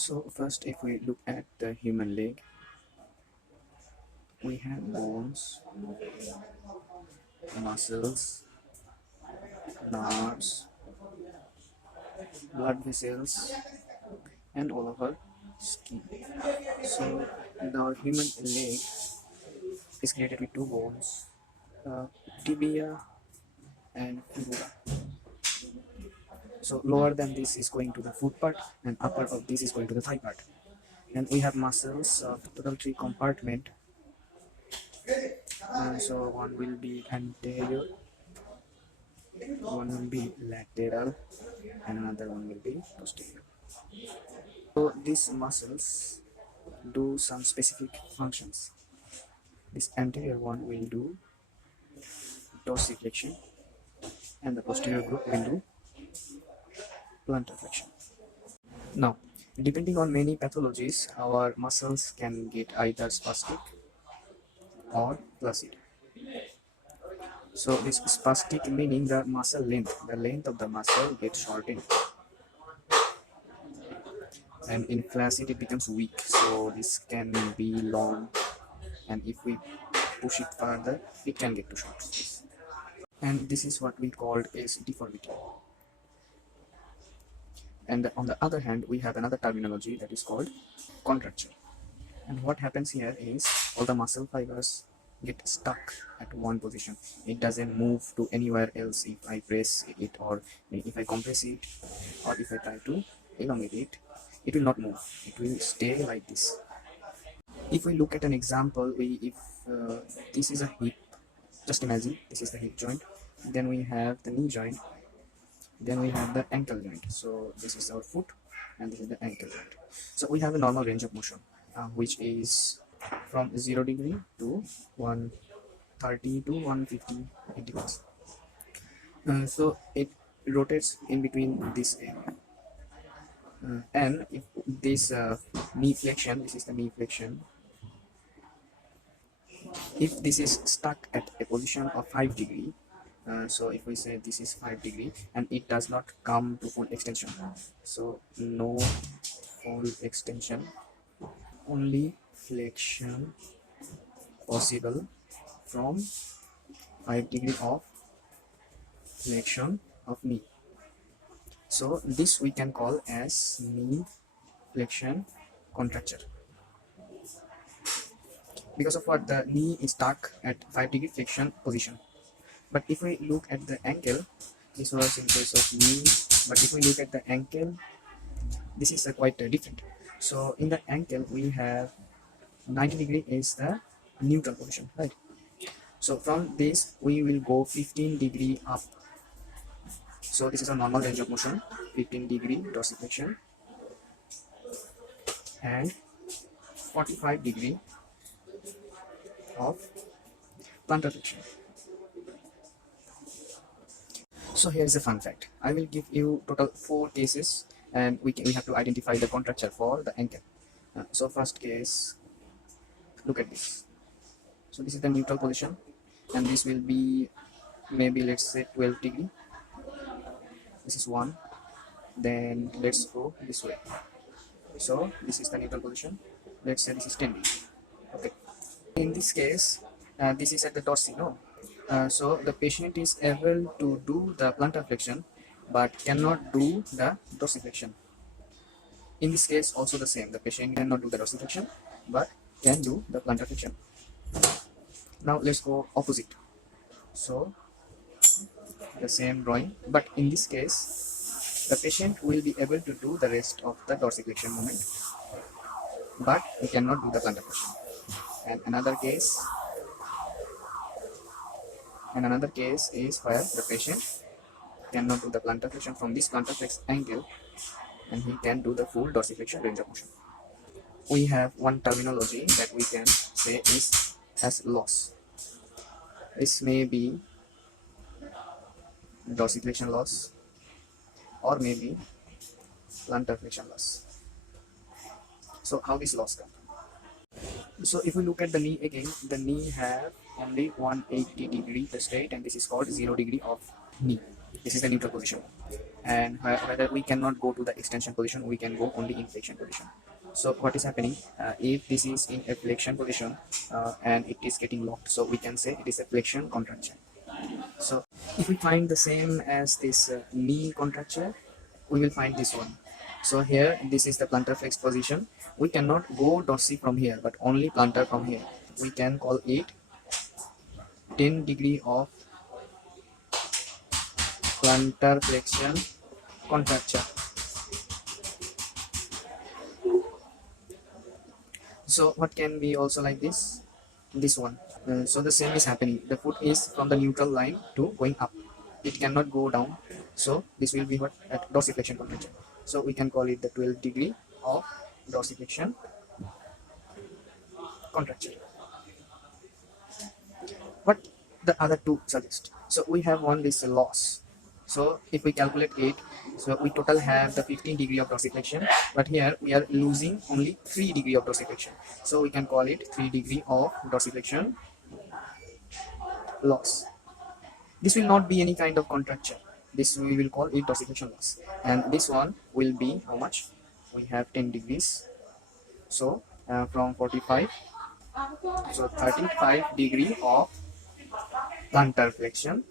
So first, if we look at the human leg, we have bones, muscles, nerves, blood vessels, and all over skin. So the human leg is created with two bones, tibia and fibula. So lower than this is going to the foot part, and upper of this is going to the thigh part. And we have muscles of total three compartment. So one will be anterior, one will be lateral, and another one will be posterior. So these muscles do some specific functions. This anterior one will do dorsiflexion, and the posterior group will do plantar flexion. Now, depending on many pathologies, our muscles can get either spastic or flaccid. So this spastic meaning the muscle length, the length of the muscle gets shortened, and in flaccid it becomes weak. So this can be long, and if we push it further, it can get to short. And this is what we called as deformity. And on the other hand, we have another terminology that is called contracture. And what happens here is all the muscle fibers get stuck at one position. It doesn't move to anywhere else if I press it, or if I compress it, or if I try to elongate it. It will not move. It will stay like this. If we look at an example, if this is a hip, just imagine this is the hip joint, then we have the knee joint, then we have the ankle joint. So this is our foot, and this is the ankle joint. So we have a normal range of motion, which is from 0 degree to 130 to 150 degrees. So it rotates in between this area. And if this knee flexion, this is the knee flexion, if this is stuck at a position of 5 degree, so if we say this is 5 degree and it does not come to full extension, so no full extension, only flexion possible from 5 degree of flexion of knee. So this we can call as knee flexion contracture. Because of what, the knee is stuck at 5 degree flexion position. But if we look at the ankle, this was in case of knee, but if we look at the ankle, this is quite different. So in the ankle, we have 90 degree is the neutral position, right? So from this, we will go 15 degree up. So this is a normal range of motion, 15 degree dorsiflexion, and 45 degree of plantar flexion. So here is a fun fact. I will give you total 4 cases, and we have to identify the contracture for the ankle. So first case, look at this. So this is the neutral position, and this will be maybe, let's say, 12 degree. This is one. Then let's go this way. So this is the neutral position. Let's say this is 10 degree. Okay. In this case, this is at the dorsi, no? So the patient is able to do the plantar flexion but cannot do the dorsiflexion. In this case also the same, the patient cannot do the dorsiflexion but can do the plantar flexion. Now let's go opposite. So the same drawing, but in this case the patient will be able to do the rest of the dorsiflexion movement but he cannot do the plantar flexion. And another case is where the patient cannot do the plantar flexion from this plantar flex angle, and he can do the full dorsiflexion range of motion. We have one terminology that we can say is as loss. This may be dorsiflexion loss or maybe plantar flexion loss. So how this loss comes? So if we look at the knee again, the knee have only 180 degree straight, and this is called 0 degree of knee. This is the neutral position. and whether we cannot go to the extension position, we can go only in flexion position. So what is happening, if this is in a flexion position and it is getting locked, so we can say it is a flexion contracture. So if we find the same as this knee contracture, we will find this one. So here this is the plantar flex position. We cannot go dorsi from here, but only plantar from here. We can call it 10 degree of plantar flexion contracture. So what can be also like this one. So the same is happening. The foot is from the neutral line to going up. It cannot go down. So this will be what at dorsiflexion contracture. So we can call it the 12 degree of dorsiflexion contracture. What the other two suggest? So we have one this loss. So if we calculate it, so we total have the 15 degree of dorsiflexion, but here we are losing only 3 degree of dorsiflexion. So we can call it 3 degree of dorsiflexion loss. This will not be any kind of contracture. This we will call it dorsiflexion loss. And this one will be how much? We have 10 degrees. So from 45, so 35 degree of plantar flexion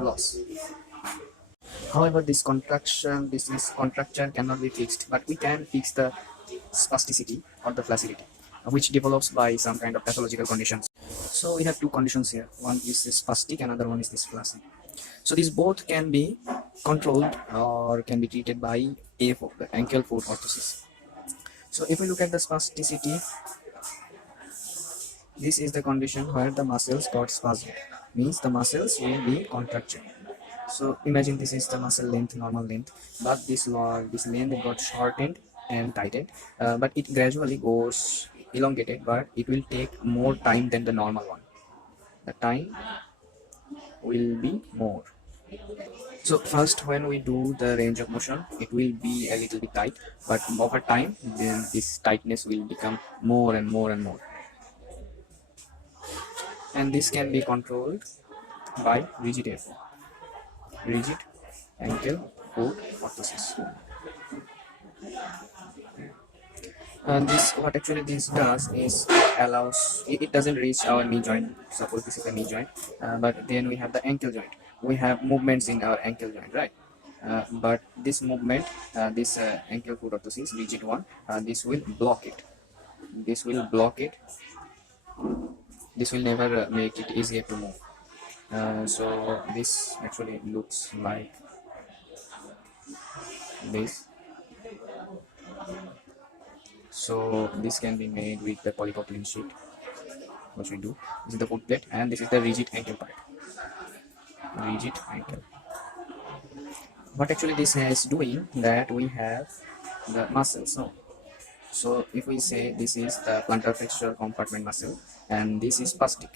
loss. However, this contracture cannot be fixed, but we can fix the spasticity or the flaccidity, which develops by some kind of pathological conditions. So we have two conditions here. One is this spastic, another one is this flaccid. So these both can be controlled or can be treated by AFO, the ankle foot orthosis. So if we look at the spasticity, this is the condition where the muscles got spasmed, means the muscles will be contracted. So imagine this is the muscle length, normal length, but this length got shortened and tightened, but it gradually goes elongated, but it will take more time than the normal one. The time will be more. So first when we do the range of motion, it will be a little bit tight, but over time then this tightness will become more and more and more. And this can be controlled by rigid AFO, rigid ankle foot orthosis. And this, what actually this does is allows it doesn't reach our knee joint. Suppose this is a knee joint, but then we have the ankle joint. We have movements in our ankle joint, right? But this movement, this ankle foot orthosis, rigid one, this will block it. This will block it. This will never make it easier to move. So this actually looks like this. So this can be made with the polypropylene sheet. What we do, this is the foot plate and this is the rigid ankle part. Rigid ankle. What actually this is doing, that we have the muscles. So if we say this is the plantar flexural compartment muscle and this is spastic,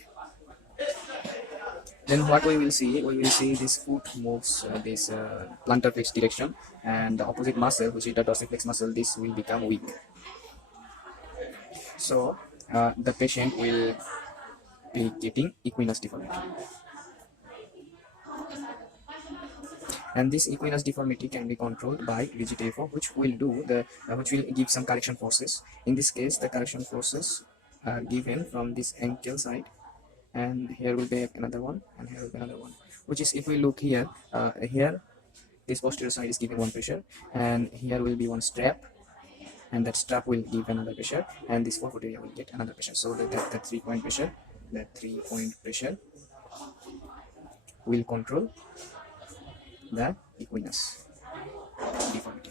then what we will see, this foot moves this plantar flex direction, and the opposite muscle, which is the dorsiflex muscle, this will become weak. So the patient will be getting equinus deformity. And this equinus deformity can be controlled by rigid AFO, which will give some correction forces. In this case, the correction forces are given from this ankle side, and here will be another one, and here will be another one. Which is, if we look here, here this posterior side is giving one pressure, and here will be one strap, and that strap will give another pressure, and this forefoot area will get another pressure. So that 3-point pressure, will control the equinus deformity.